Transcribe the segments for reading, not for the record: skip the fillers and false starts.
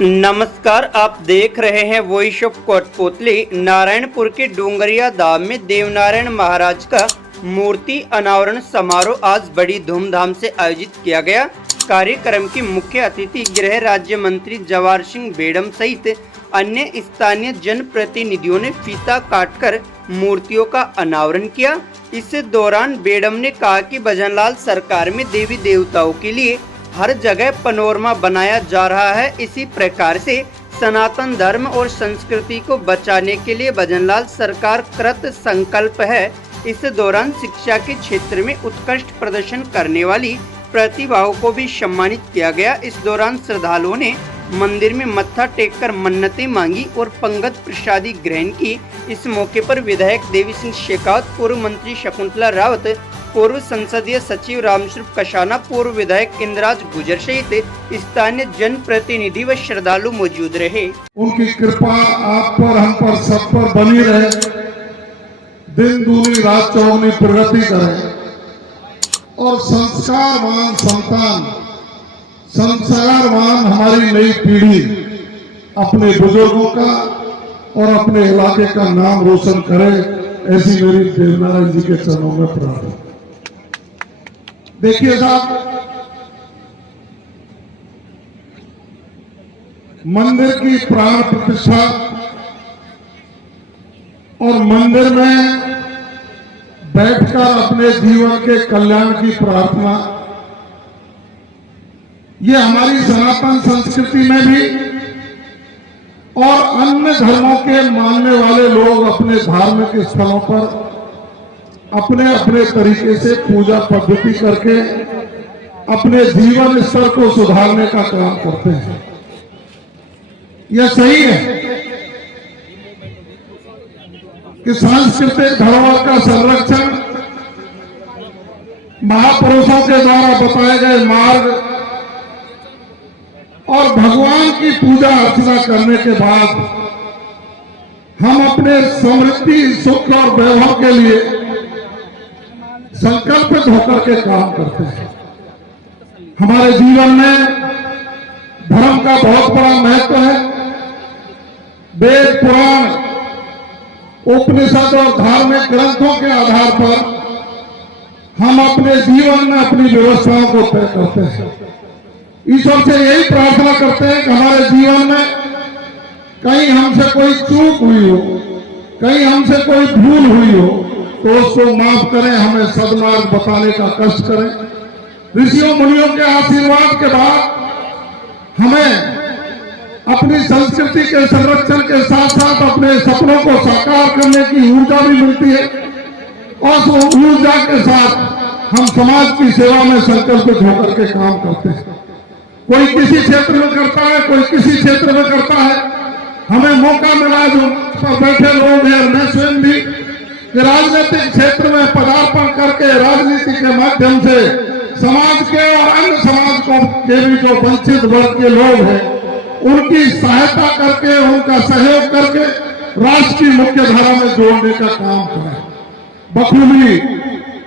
नमस्कार, आप देख रहे हैं वॉइस ऑफ कोटपुतली। नारायणपुर के डूंगरिया धाम में देवनारायण महाराज का मूर्ति अनावरण समारोह आज बड़ी धूमधाम से आयोजित किया गया। कार्यक्रम की मुख्य अतिथि गृह राज्य मंत्री जवाहर सिंह बेड़म सहित अन्य स्थानीय जनप्रतिनिधियों ने फीता काटकर मूर्तियों का अनावरण किया। इस दौरान बेड़म ने कहा कि भजनलाल सरकार में देवी देवताओं के लिए हर जगह पनोरमा बनाया जा रहा है। इसी प्रकार से सनातन धर्म और संस्कृति को बचाने के लिए भजनलाल सरकार कृत संकल्प है। इस दौरान शिक्षा के क्षेत्र में उत्कृष्ट प्रदर्शन करने वाली प्रतिभाओं को भी सम्मानित किया गया। इस दौरान श्रद्धालुओं ने मंदिर में मत्था टेककर मन्नतें मांगी और पंगत प्रसादी ग्रहण की। इस मौके पर विधायक देवी सिंह शेखावत, पूर्व मंत्री शकुंतला रावत, पूर्व संसदीय सचिव रामस्वरूप कशाना, पूर्व विधायक इंद्राज गुजर सहित स्थानीय जनप्रतिनिधि व श्रद्धालु मौजूद रहे। उनकी कृपा आप पर, हम पर, सब पर बनी रहे। दिन दूनी रात चौगुनी प्रगति करें और संस्कारवान संतान, संस्कारवान हमारी नई पीढ़ी अपने बुजुर्गों का और अपने इलाके का नाम रोशन करे, ऐसी मेरी देवनारायण जी के चरणों में प्रार्थना। देखिए साहब, मंदिर की प्राण प्रतिष्ठा और मंदिर में बैठकर अपने जीवन के कल्याण की प्रार्थना, ये हमारी सनातन संस्कृति में भी और अन्य धर्मों के मानने वाले लोग अपने धार्मिक स्थलों पर अपने अपने तरीके से पूजा पद्धति करके अपने जीवन स्तर को सुधारने का काम करते हैं। यह सही है कि सांस्कृतिक धरोहर का संरक्षण महापुरुषों के द्वारा बताए गए मार्ग और भगवान की पूजा अर्चना करने के बाद हम अपने समृद्धि, सुख और वैभव के लिए संकल्पित होकर के काम करते हैं। हमारे जीवन में धर्म का बहुत बड़ा महत्व है। वेद, पुराण, उपनिषद और धार्मिक ग्रंथों के आधार पर हम अपने जीवन में अपनी व्यवस्थाओं को तय करते हैं। ईश्वर से यही प्रार्थना करते हैं कि हमारे जीवन में कहीं हमसे कोई चूक हुई हो, कहीं हमसे कोई भूल हुई हो तो उसको माफ करें, हमें सद्मार्ग बताने का कष्ट करें। ऋषियों मुनियों के आशीर्वाद के बाद हमें अपनी संस्कृति के संरक्षण के साथ साथ अपने सपनों को साकार करने की ऊर्जा भी मिलती है और उस ऊर्जा के साथ हम समाज की सेवा में संकल्पित होकर के काम करते हैं। कोई किसी क्षेत्र में करता है, कोई किसी क्षेत्र में करता है। हमें मौका मिला जो पर बैठे लोग हैं, मैं स्वयं भी राजनीतिक क्षेत्र में पदार्पण करके राजनीति के माध्यम से समाज के और अन्य समाज को के भी जो वंचित वर्ग के लोग हैं उनकी सहायता करके, उनका सहयोग करके राष्ट्र की मुख्य धारा में जोड़ने का काम करें। बखूबी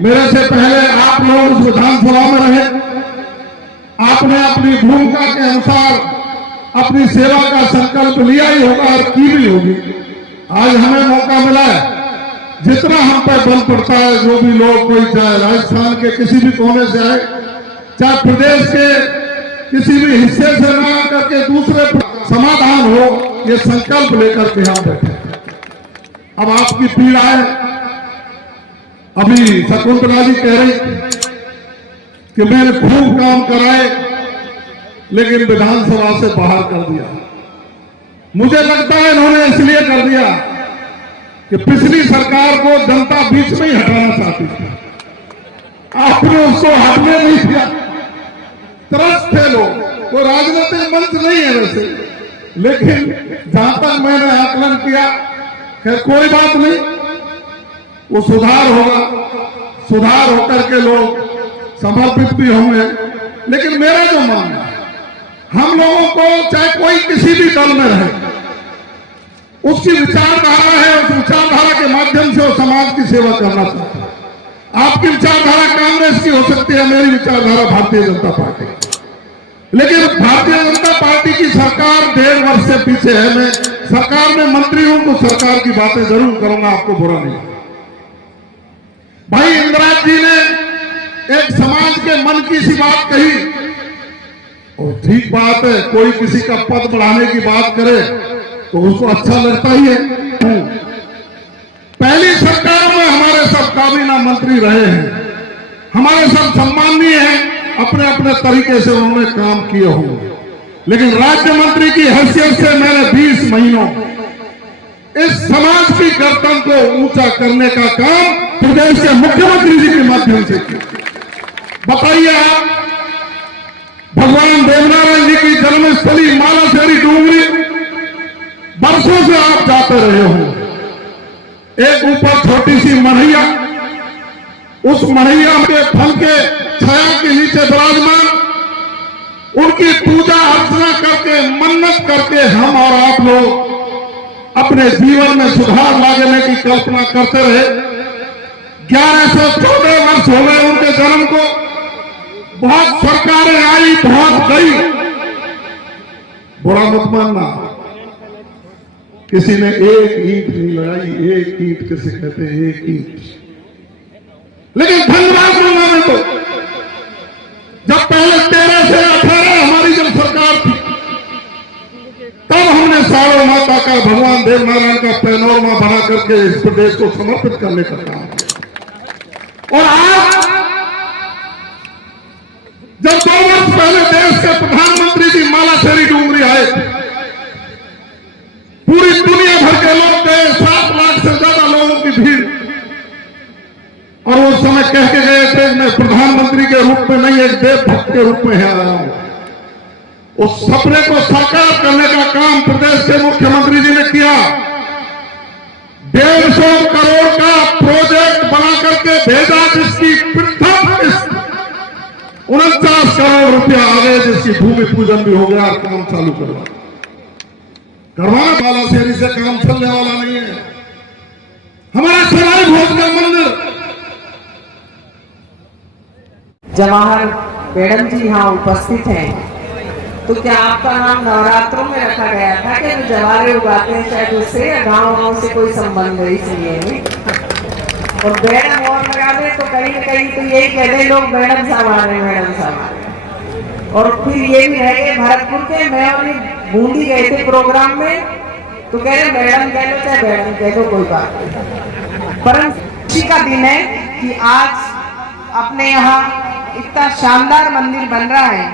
मेरे से पहले आप लोग उस विधानसभा में रहे, आपने अपनी भूमिका के अनुसार अपनी सेवा का संकल्प लिया ही होगा और की भी होगी। आज हमें मौका मिला है, जितना हम पर बल पड़ता है, जो भी लोग, कोई चाहे राजस्थान के किसी भी कोने से आए, चाहे प्रदेश के किसी भी हिस्से से न आकर के दूसरे समाधान हो, ये संकल्प लेकर के हम बैठे। अब आपकी पीड़ा है। अभी शकुंतला जी कह रही कि मैंने खूब काम कराए लेकिन विधानसभा से बाहर कर दिया। मुझे लगता है इन्होंने इसलिए कर दिया कि पिछली सरकार को जनता बीच में ही हटाना चाहती थी, आपने उसको हटने नहीं दिया। त्रस्त थे लोग। कोई राजनीतिक मंच नहीं है वैसे, लेकिन जहां तक मैंने आकलन किया, खैर कोई बात नहीं, वो सुधार होगा, सुधार होकर के लोग समर्पित भी होंगे। लेकिन मेरा जो मानना है, हम लोगों को चाहे कोई किसी भी दल में रहे, उसकी विचारधारा है, उस विचारधारा के माध्यम से वो समाज की सेवा करना चाहता है। आपकी विचारधारा कांग्रेस की हो सकती है, मेरी विचारधारा भारतीय जनता पार्टी। लेकिन भारतीय जनता पार्टी की सरकार 1.5 वर्ष से पीछे है। मैं सरकार में मंत्री हूं तो सरकार की बातें जरूर करूंगा, आपको बुरा नहीं। भाई इंदिरा जी ने एक समाज के मन की सी बात कही, और ठीक बात है, कोई किसी का पद बढ़ाने की बात करे तो उसको अच्छा लगता ही है। पहली सरकार में हमारे सब काबीना मंत्री रहे हैं, हमारे सब सम्माननीय हैं, अपने अपने तरीके से उन्होंने काम किए होंगे। लेकिन राज्य मंत्री की हैसियत से मैंने 20 महीनों इस समाज की गर्दन को ऊंचा करने का काम प्रदेश के मुख्यमंत्री जी के माध्यम से किया। बताइए आप, भगवान देवनारायण जी की जन्मस्थली मालाशेरी डूंगरी बरसों से आप जाते रहे हो। एक ऊपर छोटी सी मढ़ैया, उस मढ़ैया के फल के छाया के नीचे विराजमान, उनकी पूजा अर्चना करके मन्नत करके हम और आप लोग अपने जीवन में सुधार लाने की कल्पना करते रहे। 1114 वर्ष हो गए उनके जन्म को, बहुत सरकारें आई, बहुत गई, बुरा मत मानना, किसी ने एक ईंट नहीं लगाई। एक ईंट किसे कहते हैं? एक ईंट। लेकिन धन्यवाद मांगा तो जब पहले 13 से 18 हमारी जब सरकार थी, तब हमने सारों माता का, भगवान देवनारायण का पैनोरमा बना करके इस प्रदेश को समर्पित करने का काम किया। और आज जब 2 वर्ष पहले देश के प्रधानमंत्री जी मालाशेरी डूंगरी आए थे, पूरी दुनिया भर के लोग गए, 7 लाख से ज्यादा लोगों की भीड़, और उस समय कह के गए थे मैं प्रधानमंत्री के रूप में नहीं, एक देशभक्त के रूप में आया हूं। उस सपने को साकार करने का काम प्रदेश के मुख्यमंत्री जी ने किया। 150 करोड़ का प्रोजेक्ट बना करके भेजा, जिसकी प्रथम किस्त 49 करोड़ रुपया आ गए, जिसकी भूमि पूजन भी हो गया और काम चालू करवाना मालाशेरी से काम चलने वाला नहीं है। हमारा सराय भोज का मंदिर, जवाहर मैडम जी यहाँ उपस्थित हैं, तो क्या आपका नाम नवरात्रों में रखा गया था कि जो जवारे उगाते हैं शायद उससे, या गाँव से कोई संबंध है इसलिए? और मैडम और लगा दे तो कहीं न कहीं तो यही कह दे लोग मैडम साहब आ रहे, मैडम साहब आ रहे। और फिर ये भी रह गए भरतपुर के, मैं और बूंदी गए थे प्रोग्राम में, तो कह रहे मैडम कह लो चाहे मैडम कह दो, कोई बात नहीं। परम खुशी का दिन है कि आज अपने यहाँ इतना शानदार मंदिर बन रहा है,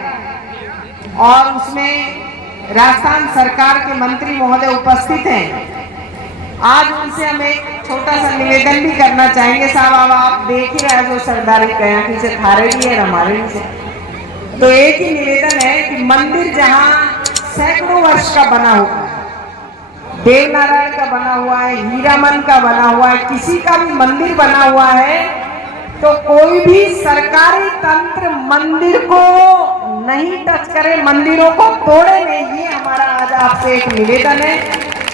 और उसमें राजस्थान सरकार के मंत्री महोदय उपस्थित हैं। आज उनसे हम एक छोटा सा निवेदन भी करना चाहेंगे। साहब अब आप देख ही रहे जो सरदारी कया कि से थारे भी है हमारे भी से, तो एक ही निवेदन है कि मंदिर जहाँ सैकड़ों वर्ष का बना हुआ है, देवनारायण का बना हुआ है, हीरामन का बना हुआ है, किसी का भी मंदिर बना हुआ है, तो कोई भी सरकारी तंत्र मंदिर को नहीं टच करे, मंदिरों को तोड़े नहीं। ये हमारा आज आपसे एक निवेदन है।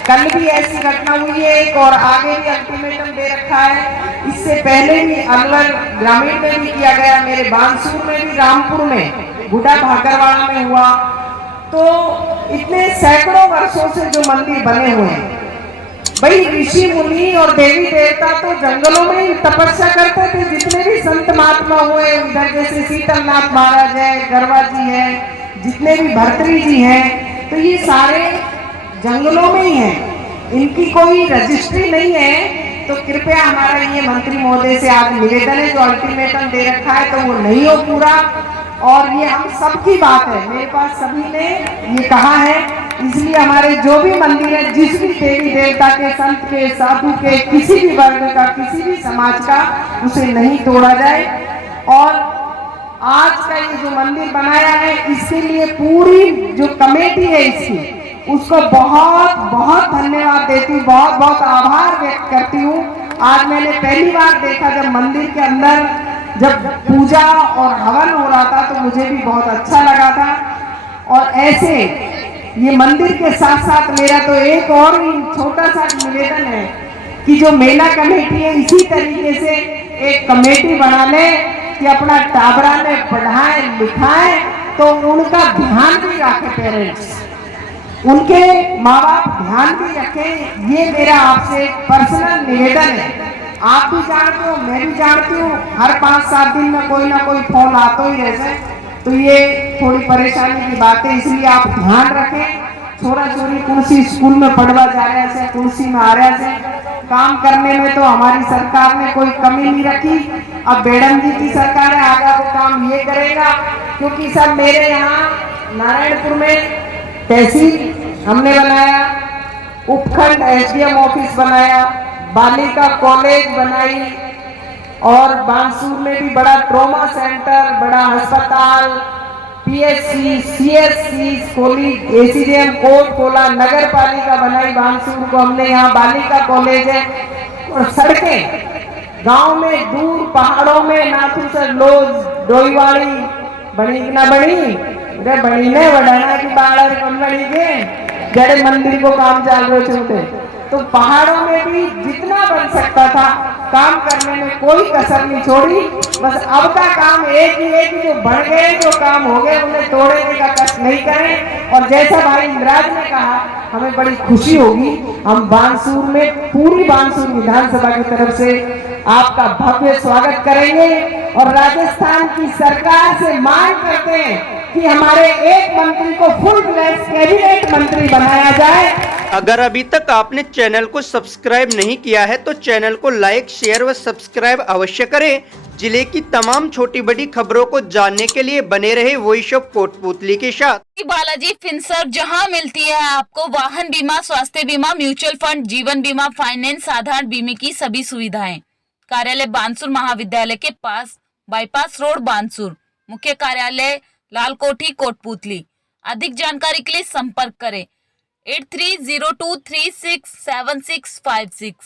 कल भी ऐसी घटना हुई है एक, और आगे भी अल्टीमेटम दे रखा है। इससे पहले भी अलवर ग्रामीण में भी किया गया, मेरे बांसुर में भी, रामपुर में, गुड्डा भागरवाड़ा में हुआ। तो इतने सैकड़ों वर्षों से जो मंदिर बने हुए हैं, भाई ऋषि मुनि और देवी देवता तो जंगलों में ही तपस्या करते थे। जितने भी संत महात्मा हुए उधर, जैसे शीतलनाथ महाराज है, गरवा जी है, जितने भी भर्तरी जी हैं, तो ये सारे जंगलों में ही हैं, इनकी कोई रजिस्ट्री नहीं है। तो कृपया हमारा ये मंत्री महोदय से आज निवेदन है, जो अल्टीमेटम दे रखा है तो वो नहीं हो पूरा, और ये हम सबकी बात है, मेरे पास सभी ने ये कहा है। इसलिए हमारे जो भी मंदिर है, जिस भी देवी देवता के, संत के, साधु के, किसी भी वर्ग का, किसी भी समाज का, उसे नहीं तोड़ा जाए। और आज का ये जो मंदिर बनाया है, इसके लिए पूरी जो कमेटी है इसकी, उसको बहुत बहुत धन्यवाद देती हूँ, बहुत बहुत आभार व्यक्त करती हूँ। आज मैंने पहली बार देखा जब मंदिर के अंदर जब पूजा और हवन हो रहा था, तो मुझे भी बहुत अच्छा लगा था। और ऐसे ये मंदिर के साथ साथ मेरा तो एक और छोटा सा निवेदन है कि जो मेला कमेटी है, इसी तरीके से एक कमेटी बना ले कि अपना टाबरा में पढ़ाएं लिखाएं तो उनका ध्यान भी रखें पेरेंट्स, उनके माँ बाप ध्यान भी रखें। ये मेरा आपसे पर्सनल निवेदन है। आप भी जानते हो, मैं भी जानती हूँ, हर 5-7 दिन में कोई ना कोई फोन आता ही रहता है, तो ये थोड़ी परेशानी की बात है, इसलिए आप ध्यान रखें। छोरा छोरी कुर्सी स्कूल में पढ़वा जा रहे हैं, कुर्सी में आ रहे हैं, काम करने में तो हमारी सरकार ने कोई कमी नहीं रखी। अब मैडम जी की सरकार है, आगे वो काम ये करेगा, क्योंकि सब मेरे यहाँ नारायणपुर में तहसील हमने बनाया, उपखंड एसडीएम ऑफिस बनाया, बालिका कॉलेज बनाई, और बांसुर में भी बड़ा ट्रॉमा सेंटर, बड़ा अस्पताल, पीएचसी, सीएचसी खोली, एसीडीएम कोर्ट खोला, नगर पालिका बनाई बांसुर को हमने, यहाँ बालिका कॉलेज है। और सड़कें गांव में दूर पहाड़ों में नाथू से लोज डोईवाड़ी बनी कि ना बनी, अरे बनी ने वडाना की बाढ़ कौन बनी के जड़े मंदिर को काम चाल रहे थे, तो पहाड़ों में भी जितना बन सकता था काम करने में कोई कसर नहीं छोड़ी। बस अब का काम एक ही है कि जो बढ़ गए, जो काम हो गए, उन्हें तोड़ने का कष्ट नहीं करें। और जैसा भाई इंद्राज ने कहा, हमें बड़ी खुशी होगी, हम बांसुर में पूरी बांसुर विधानसभा की तरफ से आपका भव्य स्वागत करेंगे और राजस्थान की सरकार से मांग करते हैं कि हमारे एक मंत्री को फुल फ्लैश कैबिनेट मंत्री बनाया जाए। अगर अभी तक आपने चैनल को सब्सक्राइब नहीं किया है तो चैनल को लाइक, शेयर व सब्सक्राइब अवश्य करें। जिले की तमाम छोटी बड़ी खबरों को जानने के लिए बने रहे वॉइस ऑफ कोटपुतली के साथ। बालाजी फिनसर्व, जहां मिलती है आपको वाहन बीमा, स्वास्थ्य बीमा, म्यूचुअल फंड, जीवन बीमा, फाइनेंस, साधारण बीमे की सभी सुविधाएं। कार्यालय बानसूर महाविद्यालय के पास, बाईपास रोड बानसूर। मुख्य कार्यालय लालकोठी कोटपुतली। अधिक जानकारी के लिए संपर्क करें 8302367656।